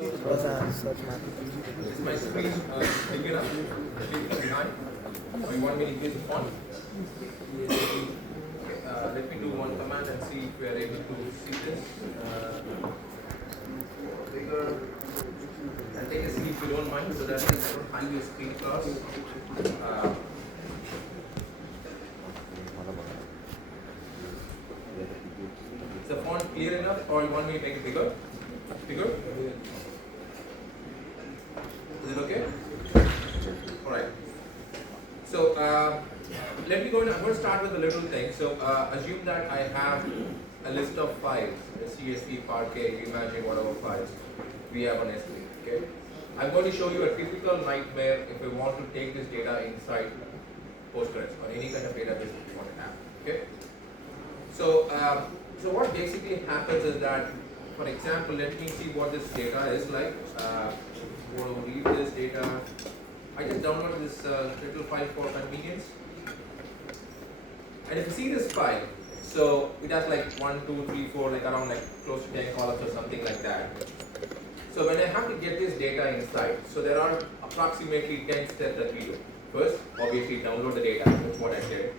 Is my screen big enough? You want me to increase the font? Okay, let me do one command and see if we are able to see this. Bigger. And take a seat if you don't mind, so that I don't hide your screen across. Is the font clear enough, or you want me to make it bigger? Bigger? Is it okay? Alright. So let me go in. I'm going to start with a little thing. So assume that I have a list of files, CSV, Parquet, Imagine, whatever files we have on S3. Okay. I'm going to show you a typical nightmare if we want to take this data inside Postgres or any kind of database that you want to have. Okay. So so what basically happens is that, for example, let me see what this data is like. I'm going to read this data. I just downloaded this little file for convenience. And if you see this file, so it has like 1, 2, 3, 4, like around like close to 10 columns or something like that. So when I have to get this data inside, so there are approximately 10 steps that we do. First, obviously download the data, that's what I did.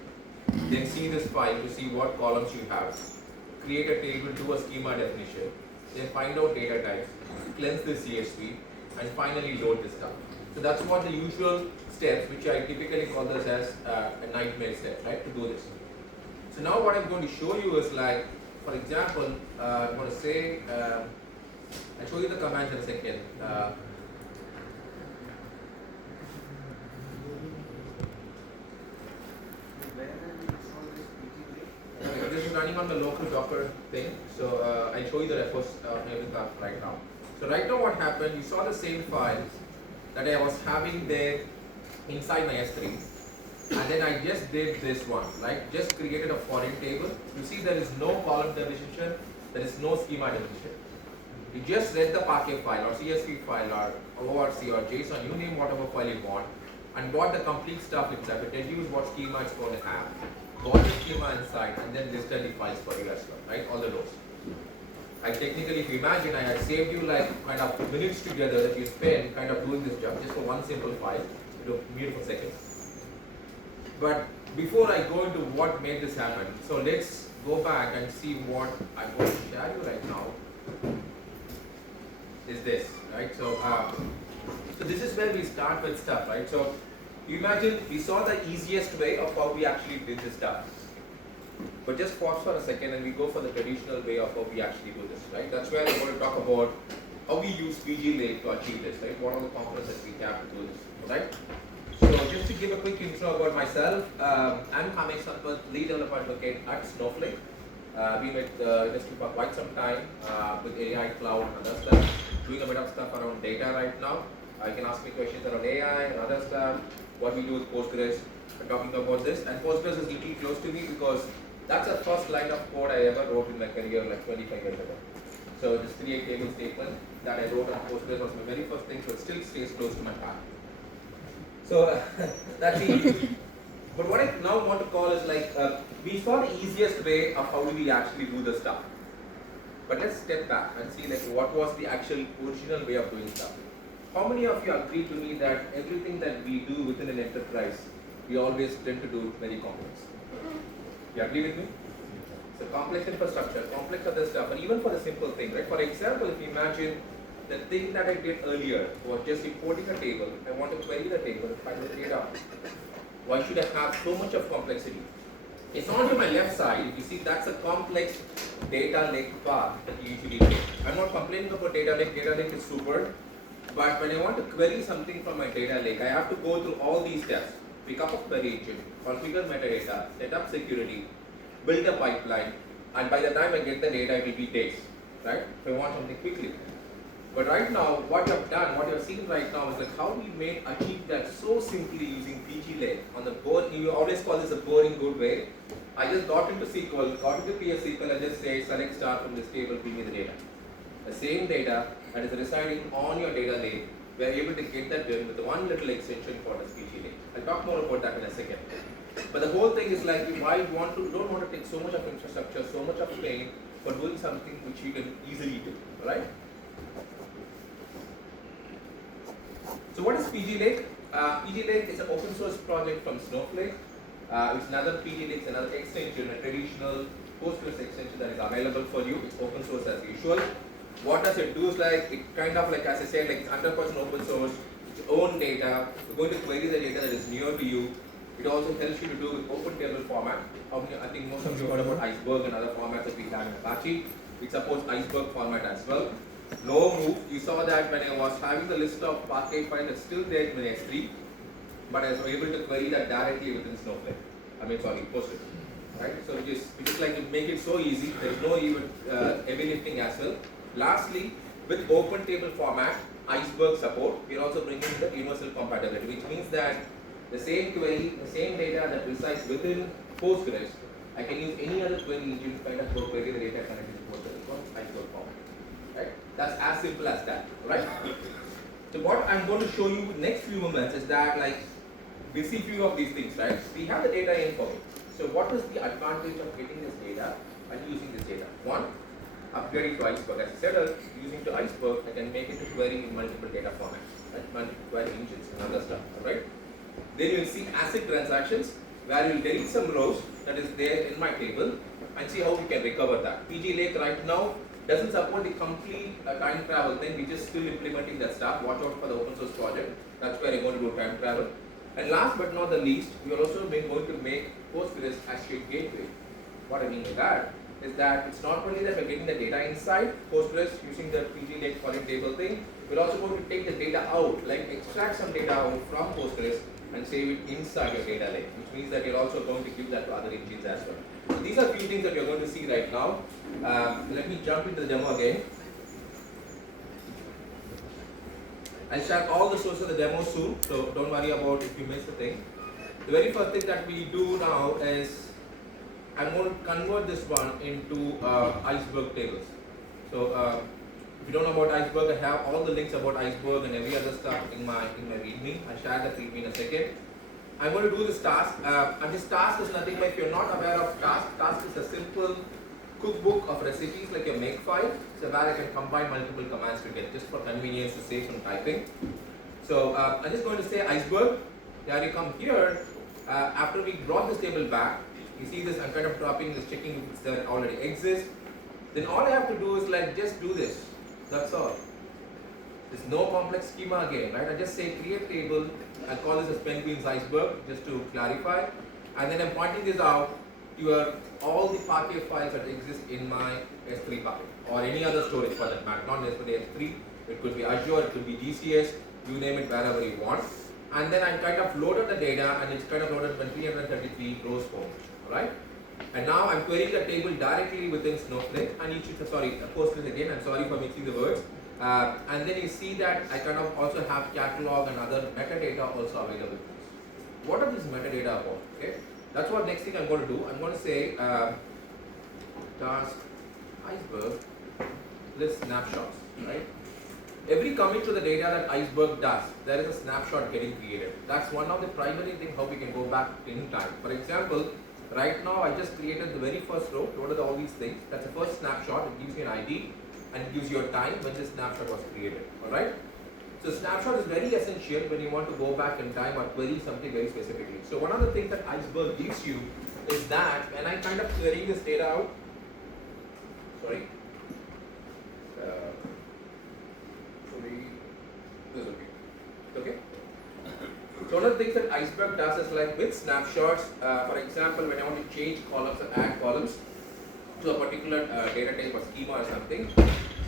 Then see this file to see what columns you have. Create a table, do a schema definition. Then find out data types, cleanse the CSV, and finally load this stuff. So that's what the usual steps, which I typically call this as a nightmare step, right, to do this. So now what I'm going to show you is like, for example, I'm going to say, I'll show you the commands in a second. Okay, this is running on the local Docker thing, so I'll show you the refers everything right now. So right now what happened, you saw the same files that I was having there inside my S3, and then I just did this one, right? Just created a foreign table. You see there is no column definition, there is no schema definition. You just read the Parquet file or CSV file or ORC or JSON, you name whatever file you want, and got the complete stuff itself. It tells you what schema it's going to have. Got the schema inside and then listed the files for you as well, right? All the rows. I technically, if you imagine, I had saved you like kind of minutes together that you spend kind of doing this job just for one simple file. It took beautiful seconds. But before I go into what made this happen, so let's go back and see what I'm going to share you right now. Is this, right? So, so this is where we start with stuff, right? So, you imagine we saw the easiest way of how we actually did this stuff. But just pause for a second and we go for the traditional way of how we actually do this, right? That's where we're going to talk about how we use PgLake to achieve this, right? What are the components that we have to do this, right? So just to give a quick intro about myself, I'm Kamesh Sampath, lead developer advocate at Snowflake. Been with the industry for quite some time with AI, cloud, and other stuff. Doing a bit of stuff around data right now. You can ask me questions around AI and other stuff. What we do with Postgres. I'm talking about this, and Postgres is a little close to me because that's the first line of code I ever wrote in my career like 25 years ago. So this 3 table statement that I wrote on Postgres was my very first thing, so it still stays close to my heart. So that's easy. But what I now want to call is like, we saw the easiest way of how we actually do the stuff. But let's step back and see like what was the actual original way of doing stuff. How many of you agree to me that everything that we do within an enterprise, we always tend to do very complex? You agree with me? So complex infrastructure, complex other stuff, and even for the simple thing, right? For example, if you imagine the thing that I did earlier was just importing a table, I want to query the table and find the data. Why should I have so much of complexity? It's on to my left side. If you see, that's a complex data lake path that you usually take. I'm not complaining about data lake. Data lake is super. But when I want to query something from my data lake, I have to go through all these steps. Pick up a query engine, configure metadata, set up security, build a pipeline, and by the time I get the data, it will be days, right? If I want something quickly. But right now, what you have done, what you are seeing right now is like how we made achieve that so simply using PgLake on the board. You always call this a boring good way. I just got into SQL, got into PSQL, and just say select star from this table, give me the data. The same data that is residing on your data lake, we are able to get that done with one little extension for this PgLake. I'll talk more about that in a second. But the whole thing is like, why you don't want to take so much of infrastructure, so much of pain for doing something which you can easily do, right? So what is PgLake? PgLake is an open source project from Snowflake. It's another PgLake, another extension, a traditional Postgres extension that is available for you. It's open source as usual. What does it do is like, it kind of like, as I said, like it's 100% open source, its own data. You're going to query the data that is near to you. It also helps you to do with open table format. I think most of you heard about Iceberg and other formats that we have in Apache. It supports Iceberg format as well. No move. You saw that when I was having the list of Parquet files that's still there in S3, but I was able to query that directly within Snowflake. Postgres. Right? So we just like to make it so easy. There is no even heavy lifting as well. Lastly, with open table format, Iceberg support, we are also bringing the universal compatibility, which means that the same query, the same data that resides within Postgres, I can use any other query engine to kind of go query the data connected to Postgres from Iceberg format. Right? That's as simple as that. Right? So what I'm going to show you next few moments is that like we see few of these things, right? We have the data info. So what is the advantage of getting this data and using this data? One, upgrading to Iceberg. As I said, using to Iceberg, I can make it to query in multiple data formats, right? Multiple query engines and other stuff, right? Then you'll see ACID transactions, where you'll delete some rows that is there in my table and see how we can recover that. PgLake right now doesn't support the complete time travel thing. We're just still implementing that stuff. Watch out for the open source project. That's where I'm going to do time travel. And last but not the least, we are also going to make Postgres as your gateway. What I mean by that is that it's not only that we're getting the data inside Postgres using the PgLake calling table thing, we're also going to take the data out, like extract some data out from Postgres and save it inside your data lake, which means that you're also going to give that to other engines as well. So these are a few things that you're going to see right now. Let me jump into the demo again. I'll share all the sources of the demo soon, so don't worry about if you miss the thing. The very first thing that we do now is I'm going to convert this one into Iceberg tables. So if you don't know about Iceberg, I have all the links about Iceberg and every other stuff in my README. I'll share that README in a second. I'm going to do this task, and this task is nothing like, if you're not aware of task is a simple cookbook of recipes like your make file, so where I can combine multiple commands together just for convenience to save some typing. So I'm just going to say Iceberg. There you come here. After we brought this table back, you see this, I'm kind of dropping this, checking if it's there already exists. Then all I have to do is like just do this. That's all. There's no complex schema again, right? I just say create table. I call this as Penguins Iceberg just to clarify. And then I'm pointing this out to all the Parquet files that exist in my S3 bucket or any other storage for that matter, not necessarily S3. It could be Azure, it could be GCS, you name it wherever you want. And then I kind of loaded the data and it's kind of loaded when 333 rows form, alright? And now I'm querying the table directly within Snowflake and you should, Postgres again, I'm sorry for mixing the words. And then you see that I kind of also have catalog and other metadata also available. What are these metadata about? Okay, that's what next thing I'm going to do. I'm going to say task Iceberg list snapshots, right? Every commit to the data that Iceberg does, there is a snapshot getting created. That's one of the primary things how we can go back in time. For example, right now I just created the very first row, loaded all these things. That's the first snapshot. It gives you an ID and it gives you a time when this snapshot was created. Alright? So snapshot is very essential when you want to go back in time or query something very specifically. So one of the things that Iceberg gives you is that when I kind of query this data out, this is okay. So one of the things that Iceberg does is like with snapshots, for example, when I want to change columns or add columns to a particular data type or schema or something,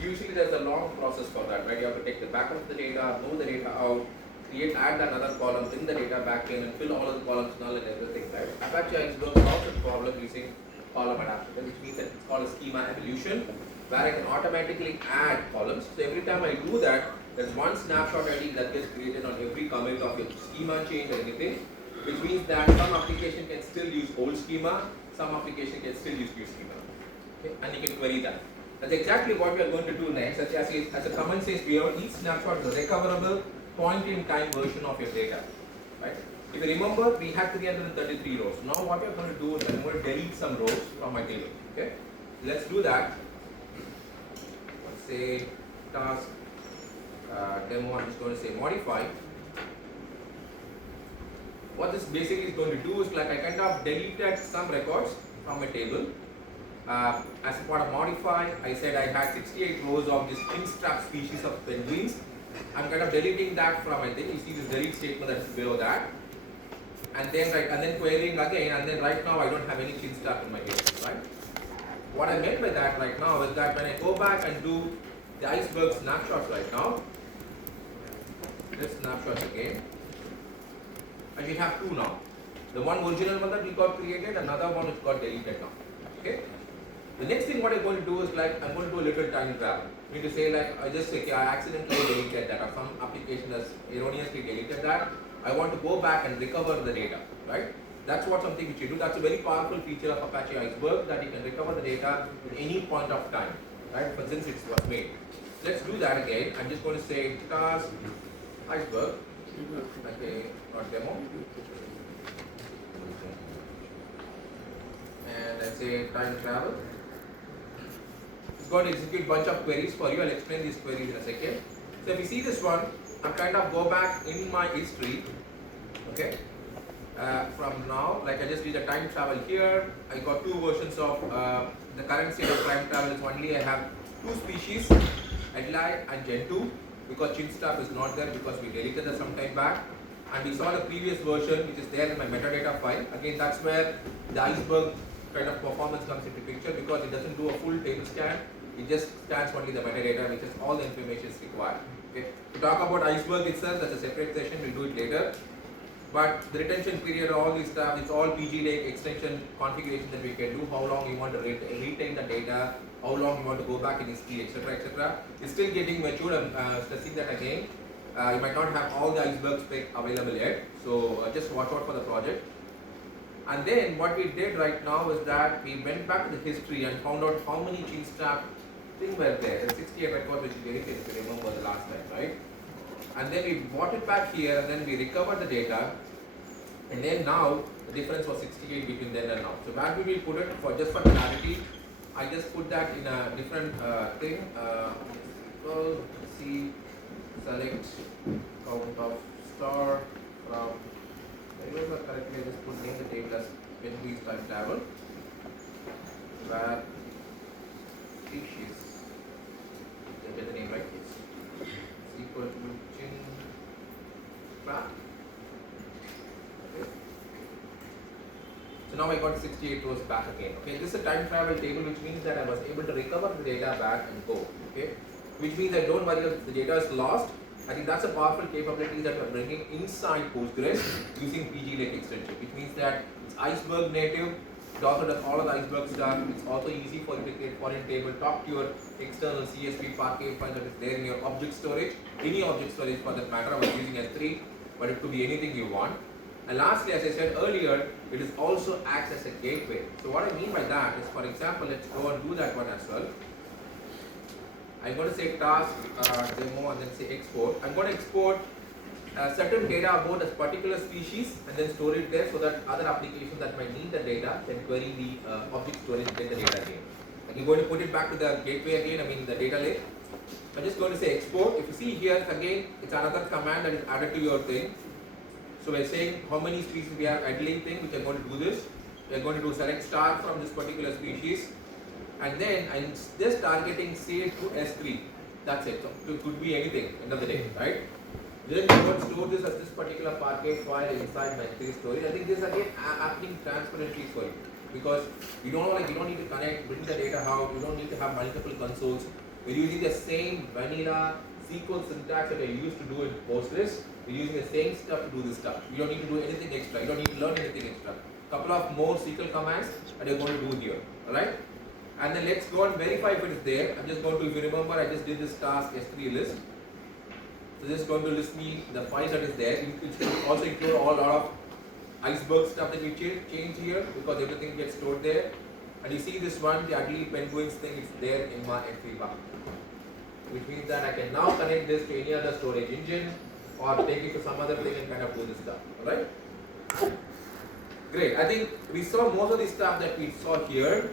usually there's a long process for that, right? You have to take the backup of the data, move the data out, add another column, bring the data back in and fill all of the columns null and everything, right? Apache Iceberg solves the problem using column adaptation, which means that it's called a schema evolution, where I can automatically add columns. So every time I do that, there's one snapshot ID that gets created on every commit of your schema change or anything, which means that some application can still use old schema, some application can still use new schema. Okay? And you can query that. That's exactly what we are going to do next. As the comment says here, each snapshot is a recoverable point-in-time version of your data. Right? If you remember, we had 333 rows. Now what we are going to do is I'm going to delete some rows from my table. Okay? Let's do that. Let's say task demo, I'm just going to say modify. what this basically is going to do is like I kind of deleted some records from a table. As a part of modify, I said I had 68 rows of this chinstrap species of penguins. I'm kind of deleting that from a thing. You see this delete statement that's below that. And then querying again, and then right now I don't have any chinstrap in my table, right? What I meant by that right now is that when I go back and do the Iceberg snapshots right now, this snapshot again, and we have two now. The one original one that we got created, another one which got deleted now. Okay. The next thing what I'm going to do is like I'm going to do a little time travel. I mean to say like I just say I accidentally deleted that, or some application has erroneously deleted that. I want to go back and recover the data, right? That's what something which you do. That's a very powerful feature of Apache Iceberg, that you can recover the data at any point of time, right? For since it was made. Let's do that again. I'm just going to say task Iceberg, okay, not demo, and I say time travel. It's going to execute a bunch of queries for you. I'll explain these queries in a second. So if you see this one, I kind of go back in my history, okay. From now, like I just did a time travel here. I got two versions of the current state of time travel is only I have two species, Adelaide and Gen 2, because chinstrap is not there because we deleted that some time back. And we saw the previous version which is there in my metadata file. Again, that's where the Iceberg kind of performance comes into picture, because it doesn't do a full table scan. It just scans only the metadata, which is all the information is required. Okay. To talk about Iceberg itself, that's a separate session. We'll do it later. But the retention period, all these stuff, it's all PgLake extension configuration that we can do. How long you want to retain the data, how long you want to go back in history, etc., etc. It's still getting mature. I'm stressing that again. You might not have all the Iceberg spec available yet, so just watch out for the project. And then what we did right now is that we went back to the history and found out how many chinstrap things were there. There's 68 records which we verified, if you remember the last time, right? And then we brought it back here, and then we recovered the data, and then now the difference was 68 between then and now. So where do we put it? For just for clarity, I just put that in a different thing. Well, see, select count of star from. I remember correctly, I just put name the data when we time travel. Where species. Did I get the name right? Yes. Is equal to chinstrap. Okay. So now I got 68 rows back again. Okay, this is a time travel table, which means that I was able to recover the data back and go. Okay, which means that don't worry if the data is lost. I think that's a powerful capability that we're bringing inside Postgres using PgLake extension, which means that it's Iceberg native. It also does all of the Iceberg stuff. It's also easy for you to create foreign table, talk to your external CSV Parquet file that is there in your object storage, any object storage for that matter. I was using S3, but it could be anything you want. And lastly, as I said earlier, it is also acts as a gateway. So what I mean by that is, for example, let's go and do that one as well. I'm going to say task demo and then say export. I'm going to export certain data about a particular species and then store it there, so that other applications that might need the data can query the object storage and get the data again. And you're going to put it back to the gateway again, the data lake. I'm just going to say export. If you see here, again, it's another command that is added to your thing. So we're saying how many species we have idling thing, which I'm going to do this. We're going to do select star from this particular species. And then I'm just targeting save to S3. That's it. So it could be anything, end of the day, right? Then I'm going to store this as this particular Parquet file inside my S3 storage. I think this is again happening transparently for you, because you don't need to connect, bring the data out. You don't need to have multiple consoles. We're using the same vanilla SQL syntax that I used to do in Postgres. We're using the same stuff to do this stuff. You don't need to do anything extra. You don't need to learn anything extra. Couple of more SQL commands that you're going to do here. Alright? And then let's go and verify if it is there. I'm just going to, if you remember, I just did this task S3 list. So this is going to list me the files that is there. It will also include a lot of Iceberg stuff that we change here, because everything gets stored there. And you see this one, the ugly penguins thing, is there in my S3 bar. Which means that I can now connect this to any other storage engine, or take it to some other thing and kind of do this stuff. Alright? Great. I think we saw most of the stuff that we saw here.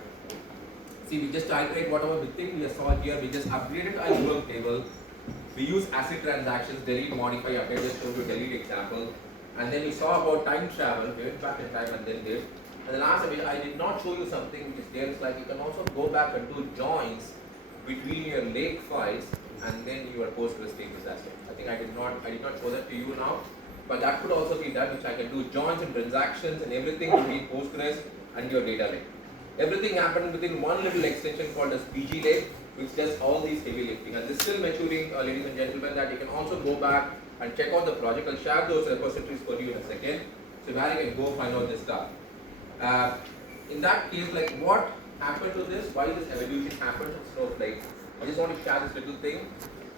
See, we just iterate whatever we think we saw here. We just upgraded the Iceberg table. We use ACID transactions, delete, modify, update, just show you delete example. And then we saw about time travel, we went back in time and then did. And the last time I did not show you something which is there. It's like you can also go back and do joins between your lake files and then your Postgres tables as well. I think I did not show that to you now, but that could also be done, which I can do joins and transactions and everything between Postgres and your data lake. Everything happened within one little extension called as PgLake, which does all these heavy lifting. And this is still maturing, ladies and gentlemen, that you can also go back and check out the project. I'll share those repositories for you in a second, so where you can go find out this stuff. In that case, like what happened to this, why this evolution happened in Snowflake, I just want to share this little thing.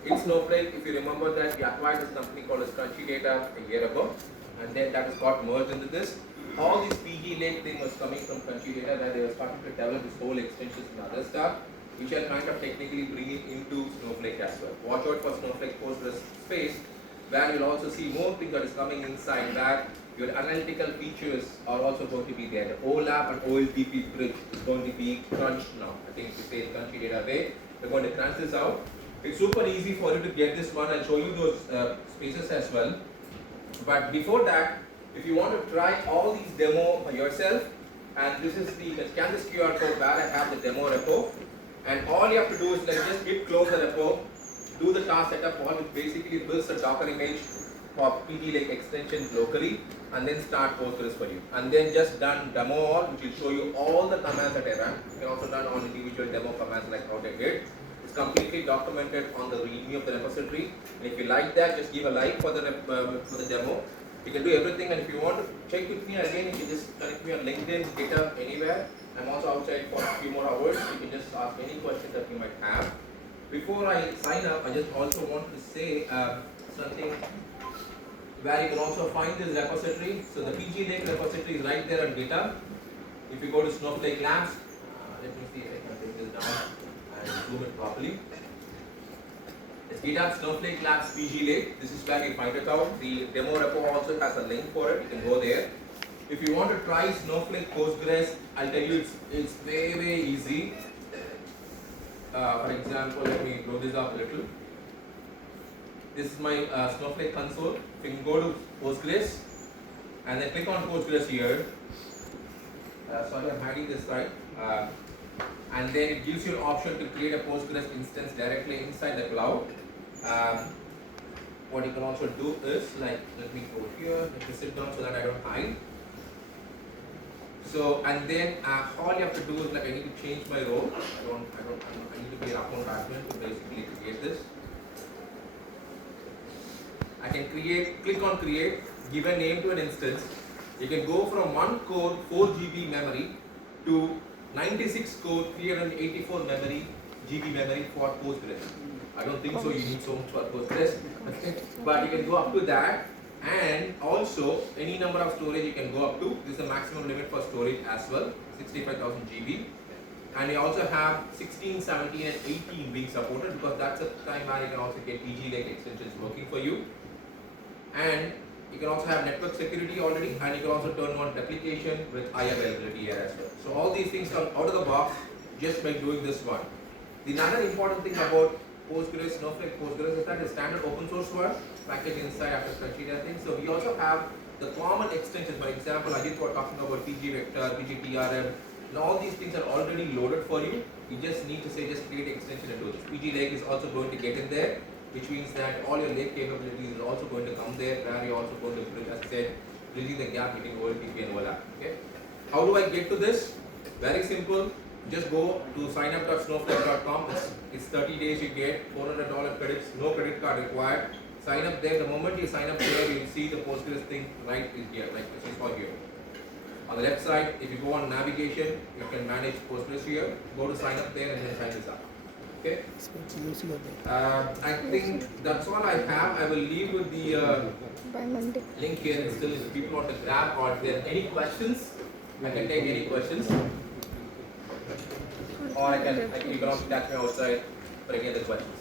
In Snowflake, if you remember that we acquired this company called as Crunchy Data a year ago, and then that has got merged into this. All this PgLake thing was coming from Crunchy Data, where they were starting to develop this whole extensions and other stuff, which are kind of technically bringing into Snowflake as well. Watch out for Snowflake Postgres space, where you'll also see more things that is coming inside, where your analytical features are also going to be there. The OLAP and OLTP bridge is going to be crunched now. I think if you say the Crunchy Data way, we're going to crunch this out. It's super easy for you to get this one. I'll show you those spaces as well. But before that, if you want to try all these demo for yourself, and this is the scan this QR code where I have the demo repo, and all you have to do is like just hit close the repo, do the task setup all, which basically builds a Docker image for PgLake extensions locally, and then start Postgres for you. And then just done demo all, which will show you all the commands that I ran. You can also run all individual demo commands like how I did. It's completely documented on the README of the repository. And if you like that, just give a like for the demo. You can do everything, and if you want to check with me again, you can just connect me on LinkedIn, GitHub, anywhere. I'm also outside for a few more hours. You can just ask any questions that you might have. Before I sign up, I just also want to say something where you can also find this repository. So the PgLake repository is right there on GitHub. If you go to Snowflake Labs, let me see if I can take this down and zoom it properly. It's GitHub Snowflake Labs PgLake. This is where you find it out. The demo repo also has a link for it. You can go there. If you want to try Snowflake Postgres, I'll tell you it's very easy. For example, let me blow this up a little. This is my Snowflake console. So you can go to Postgres and then click on Postgres here. Sorry, I'm hiding this side. And then it gives you an option to create a Postgres instance directly inside the cloud. What you can also do is, like, let me go here, let me sit down so that I don't hide. So, and then all you have to do is, like, I need to change my role. I need to be an account admin to basically create this. I can click on create, give a name to an instance. You can go from one core 4 GB memory to 96 core 384 GB memory for Postgres. I don't think so you need so much for Postgres, but you can go up to that, and also any number of storage you can go up to. This is the maximum limit for storage as well, 65,000 GB. And you also have 16, 17 and 18 being supported, because that's a time where you can also get PgLake extensions working for you. And you can also have network security already, and you can also turn on replication with high availability here as well. So all these things come out of the box just by doing this one. The another important thing about Postgres, Snowflake Postgres, is that it's standard open source work packaged inside after Crunchy Data thing. So we also have the common extensions. For example, I was talking about PgVector, PgTRM, and all these things are already loaded for you. You just need to say just create an extension and do this. PgLake is also going to get in there, which means that all your lake capabilities is also going to come there, where you're also going to bridge, as I said, bridging the gap between OLTP and OLAP. Okay. How do I get to this? Very simple. Just go to signup.snowflake.com. It's 30 days, you get $400 credits, no credit card required. Sign up there. The moment you sign up there, you'll see the Postgres thing right is here, like this is for here. On the left side, if you go on navigation, you can manage Postgres here. Go to sign up there and then sign this up. Okay. I think that's all I have. I will leave with the link here. And still, if people want to grab, or if there are any questions, I can take any questions. Or you can also catch me outside for any other questions.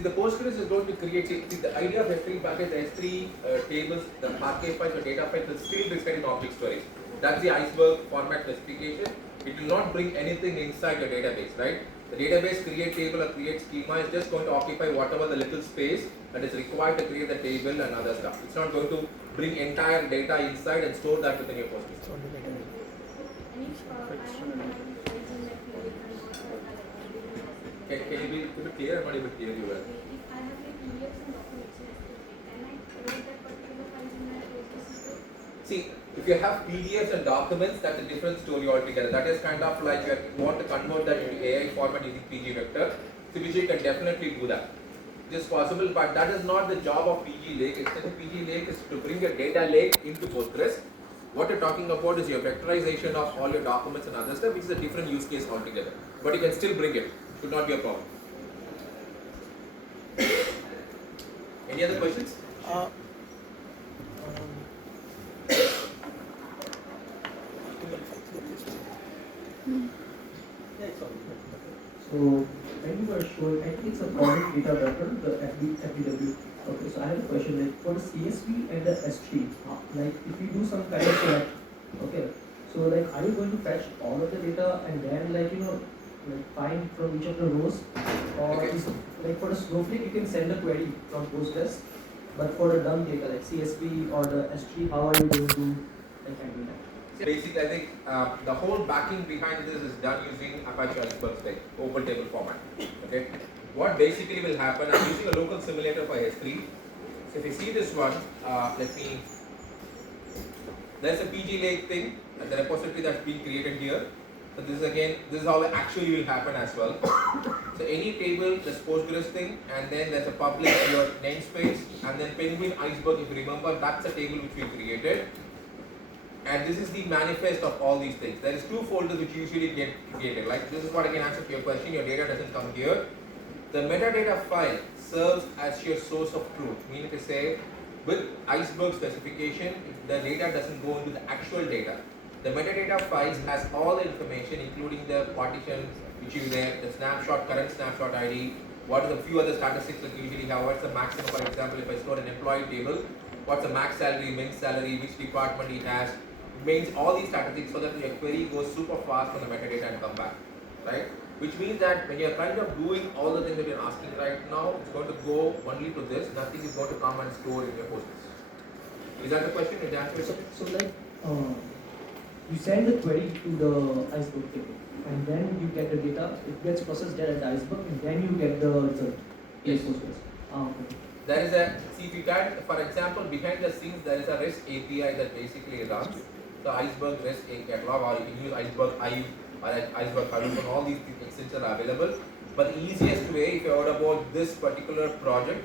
See, the Postgres is going to create, see the idea of S3 bucket, the S3 tables, the Parquet files, the data files will still reside in object storage. That's the Iceberg format specification. It will not bring anything inside your database, right? The database create table or create schema is just going to occupy whatever the little space that is required to create the table and other stuff. It's not going to bring entire data inside and store that within your Postgres. Can you be a bit clear? I'm not able to hear you well. If I have like PDFs and documents in Snowflake, can I load that particular files in my Postgres? See, if you have PDFs and documents, that's a different story altogether. That is kind of like you want to convert that into AI format using PG vector. So which you can definitely do that. It is possible, but that is not the job of PG Lake. Instead, PG Lake is to bring a data lake into Postgres. What you're talking about is your vectorization of all your documents and other stuff, which is a different use case altogether. But you can still bring it. Should not be a problem. Any other questions? So thank you for showing. I think it's a product data vector, the FDW. Okay, so I have a question. Like for the CSV and the S3, like if we do some kind of select, okay. So like, are you going to fetch all of the data and then like like find from each of the rows, or is like for the Snowflake you can send a query from Postgres, but for the dump data like CSV or the S3, how are you going to like handle that? Basically, I think the whole backing behind this is done using Apache Iceberg spec, open table format. Okay. What basically will happen? I'm using a local simulator for S3. So if you see this one, there's a PG Lake thing, the repository that's being created here. So this is how it actually will happen as well. So any table, there's Postgres thing, and then there's a public your namespace, and then Penguin Iceberg. If you remember, that's a table which we created. And this is the manifest of all these things. There is two folders which usually get created. Like this is what I can answer to your question. Your data doesn't come here. The metadata file serves as your source of truth. Meaning to say, with Iceberg specification, the data doesn't go into the actual data. The metadata files has all the information, including the partitions which is there, the snapshot, current snapshot ID, what are the few other statistics that you usually have, what's the maximum, for example, if I store an employee table, what's the max salary, min salary, which department he has, means all these statistics so that your query goes super fast on the metadata and come back, right? Which means that when you're kind of doing all the things that you're asking right now, it's going to go only to this, nothing is going to come and store in your Postgres. Is that the question? Is that answer? So like, you send the query to the Iceberg table, and then you get the data, it gets processed there at the Iceberg, and then you get the result. Yes. Postgres. Okay. There is a, see if you can, for example, behind the scenes there is a REST API that basically runs. The Iceberg REST API catalog, or you can use Iceberg IU or Iceberg Hadoop, and all these extensions are available. But the easiest way, if you heard about this particular project,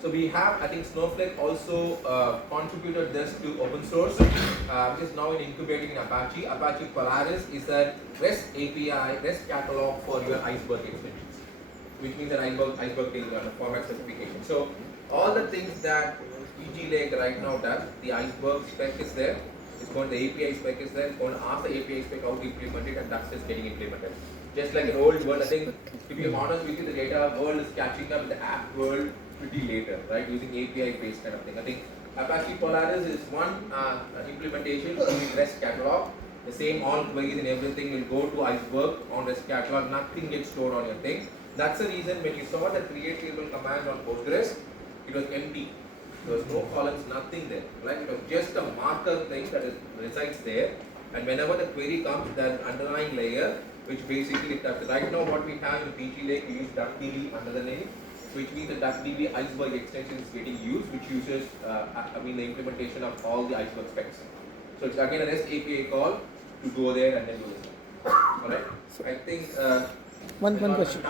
so we have, I think Snowflake also contributed this to open source, which is now incubating in Apache. Apache Polaris is a REST API, REST catalog for your Iceberg extensions, which means an Iceberg table on a format specification. So all the things that PG Lake right now does, the Iceberg spec is there, it's going, the API spec is there, it's going to ask the API spec how to implement it, and that's just getting implemented. Just like an old world, I think, to be honest with you, the data world is catching up with the app world pretty later, right, using API based kind of thing. I think Apache Polaris is one implementation using REST catalog. The same all queries and everything will go to Iceberg on REST catalog, nothing gets stored on your thing. That's the reason when you saw the create table command on Postgres, it was empty. There was no columns, nothing there. Right? It was just a marker thing that resides there. And whenever the query comes, there's an underlying layer which basically does. Right now, what we have in PG Lake, we use DuckDB under the name, which means the DuckDB Iceberg extension is getting used, which uses the implementation of all the Iceberg specs. So it's again a REST API call to go there and then do this. Alright? So I think one question.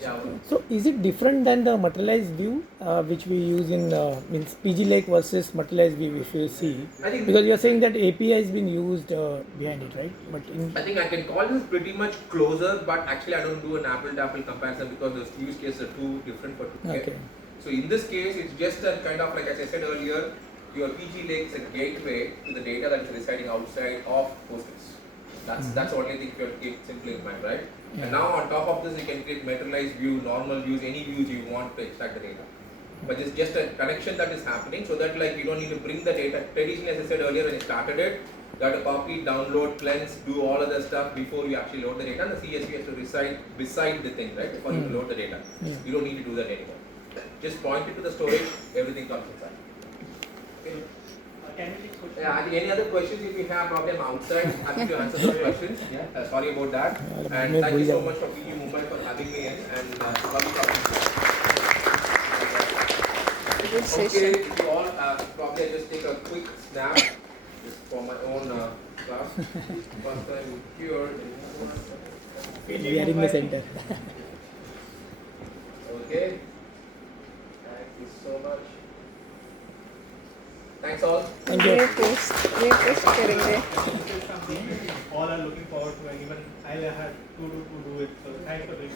Yeah, so is it different than the materialized view which we use in means PG Lake versus materialized view, if you see? Because you are saying that API has been used behind it, right? But I think I can call this pretty much closer, but actually I don't do an apple-to-apple comparison because those use cases are too different for today. okay. So in this case, it's just a kind of like, as I said earlier, your PG Lake is a gateway to the data that is residing outside of Postgres. That's the only thing you have to keep simply in mind, right? And now on top of this, you can create materialized view, normal views, any views you want to extract the data. But it's just a connection that is happening, so that like you don't need to bring the data. Traditionally, as I said earlier when you started it, you have to copy, download, cleanse, do all of that stuff before you actually load the data. And the CSV has to reside beside the thing, right? Before you load the data. You don't need to do that anymore. Just point it to the storage, everything comes inside. Okay. Can you take questions? Yeah, any other questions if you have? Probably I'm outside. Happy to answer those questions. Sorry about that. And thank you so much for PgMumbai for having me in and lovely talking to you. Good Okay, session. if you all probably I just take a quick snap just for my own class. First time here. We are in the center. Okay. Thank you so much. Thanks all. Thank you. Great post करेंगे. All are looking forward to, and even I had to do it. So thanks for doing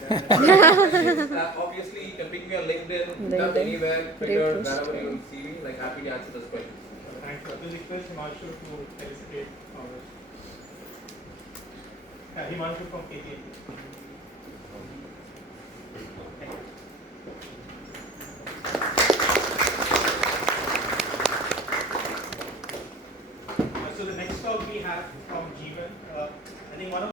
that. Obviously, you can pick me on LinkedIn, LinkedIn. anywhere, Twitter, Great post. wherever you see me. Like happy to answer those questions. Thanks. We'll request Himanshu to felicitate our. Himanshu from KTN. Thank you.